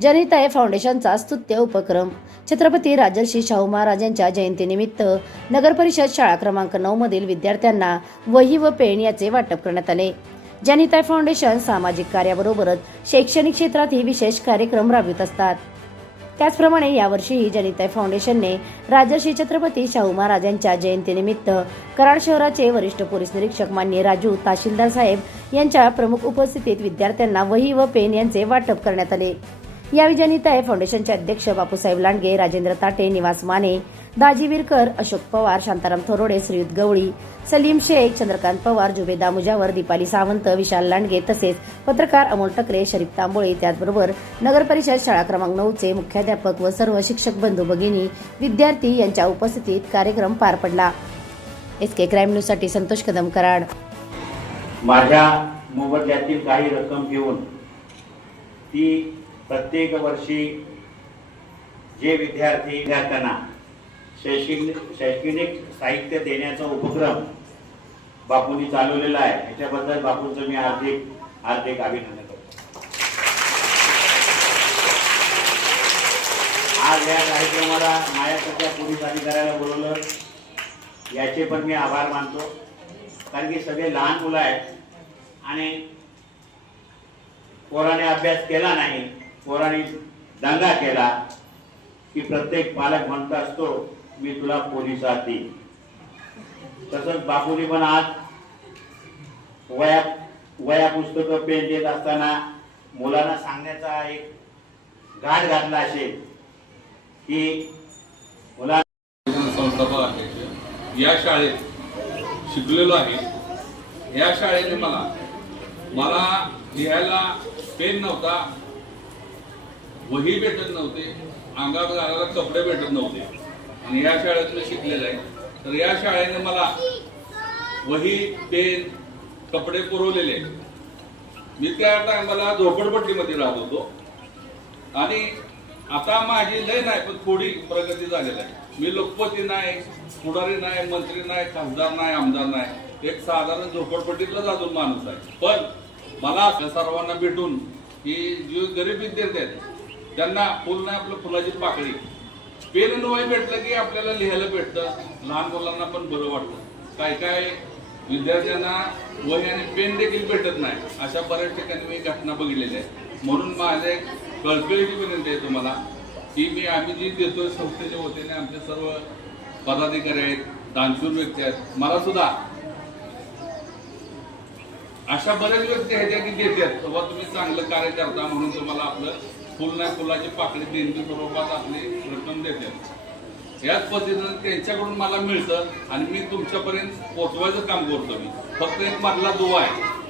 जनिताय फाउंडेशनचा स्तुत्य उपक्रम. छत्रपती राजर्षी शाहू महाराज यांच्या जयंतीनिमित्त नगरपरिषद शाळा क्रमांक नऊ मधील विद्यार्थ्यांना वही व पेन याचे वाटप करण्यात आले. जनिताय फाउंडेशन सामाजिक कार्याबरोबरच शैक्षणिक क्षेत्रातही विशेष कार्यक्रम राबवित असतात. त्याचप्रमाणे यावर्षीही जनिताय फाउंडेशनने राजर्षी छत्रपती शाहू महाराज यांच्या जयंतीनिमित्त कराड शहराचे वरिष्ठ पोलीस निरीक्षक मान्य राजू तहसीलदार साहेब यांच्या प्रमुख उपस्थितीत विद्यार्थ्यांना वही व पेन यांचे वाटप करण्यात आले. यावेळी आहे फाउंडेशनचे अध्यक्ष बापूसाहेब लांडगे राजेंद्र ताटे निवास माने दाजी विरकर अशोक पवार शांताराम थोरोडे श्रीयुत गवळी सलीम शेख चंद्रकांत पवार जुबेदा मुजावर दीपाली सावंत विशाल लांडगे तसेच पत्रकार अमोल टकरे शरीफ तांबोळे त्याचबरोबर नगरपरिषद शाळा क्रमांक नऊचे मुख्याध्यापक व सर्व शिक्षक बंधू भगिनी विद्यार्थी यांच्या उपस्थितीत कार्यक्रम पार पडला. एस के क्राईम न्यूजसाठी संतोष कदम कराड माझ्या मोबदल्यातील काही रक्कम घेऊन ती प्रत्येक वर्षी जे विद्यार्थी विद्यार्थ्यांना शैक्षणिक शैक्षणिक साहित्य देण्याचा उपक्रम बापूंनी चालवलेला आहे याच्याबद्दल बापूंचं मी हार्दिक हार्दिक अभिनंदन करतो. आज या कार्यक्रमाला माझ्यासारख्या पोलीस अधिकाऱ्याला बोलवलं याचे पण मी आभार मानतो. कारण की सगळे लहान मुलं आहेत आणि पोराने अभ्यास केला नाही पोरांनी दंगा केला की प्रत्येक पालक म्हणत असतो मी तुला पोलिसात. देईन तसंच बापूनी पण आज वया वया पुस्तकं पेन देत असताना मुलांना सांगण्याचा एक गाठ घातला असेल की मुला संस्थापक अध्यक्ष या शाळेत शिकलेलो आहे. या शाळेने मला मला लिहायला पेन नव्हता. वही भेटत नव्हते अंगात घालायला कपडे भेटत नव्हते. आणि या शाळेत मी शिकलेलं आहे. तर या शाळेने मला वही पेन कपडे पुरवलेले. मी त्या टायमाला झोपडपट्टीमध्ये राहत होतो. आणि आता माझी लय नाही पण थोडी प्रगती झालेली आहे. मी लोकपती नाही पुढारी नाही मंत्री नाही खासदार नाही आमदार नाही. एक साधारण झोपडपट्टीतलाच अजून माणूस आहे. पण मला सर्वांना भेटून की जे गरीब विद्यार्थी आहेत त्यांना फुल नाही आपलं फुलाची पाकळी पेन वय वही भेटलं की आपल्याला लिहायला भेटतं. लहान मुलांना पण बरं वाटतं. काय काय विद्यार्थ्यांना वही आणि पेन देखील भेटत नाही. अशा बऱ्याच ठिकाणी मी घटना बघितलेल्या आहेत. म्हणून माझे कळकळीची विनंती आहे तुम्हाला की मी आम्ही जी देतोय संस्थेच्या वतीने आमचे सर्व पदाधिकारी आहेत दानशूर व्यक्ती आहेत. मला सुद्धा अशा बऱ्याच व्यक्ती आहेत ज्या की देतात. बाबा तुम्ही चांगलं कार्य करता म्हणून तुम्हाला आपलं फुल नाही फुलाची पाकळी देणगी स्वरूपात आपली रक्कम देतात. याच पद्धतीनं त्यांच्याकडून मला मिळतं आणि मी तुमच्यापर्यंत पोचवायचं काम करतो मी. फक्त एक मधला दुवा आहे.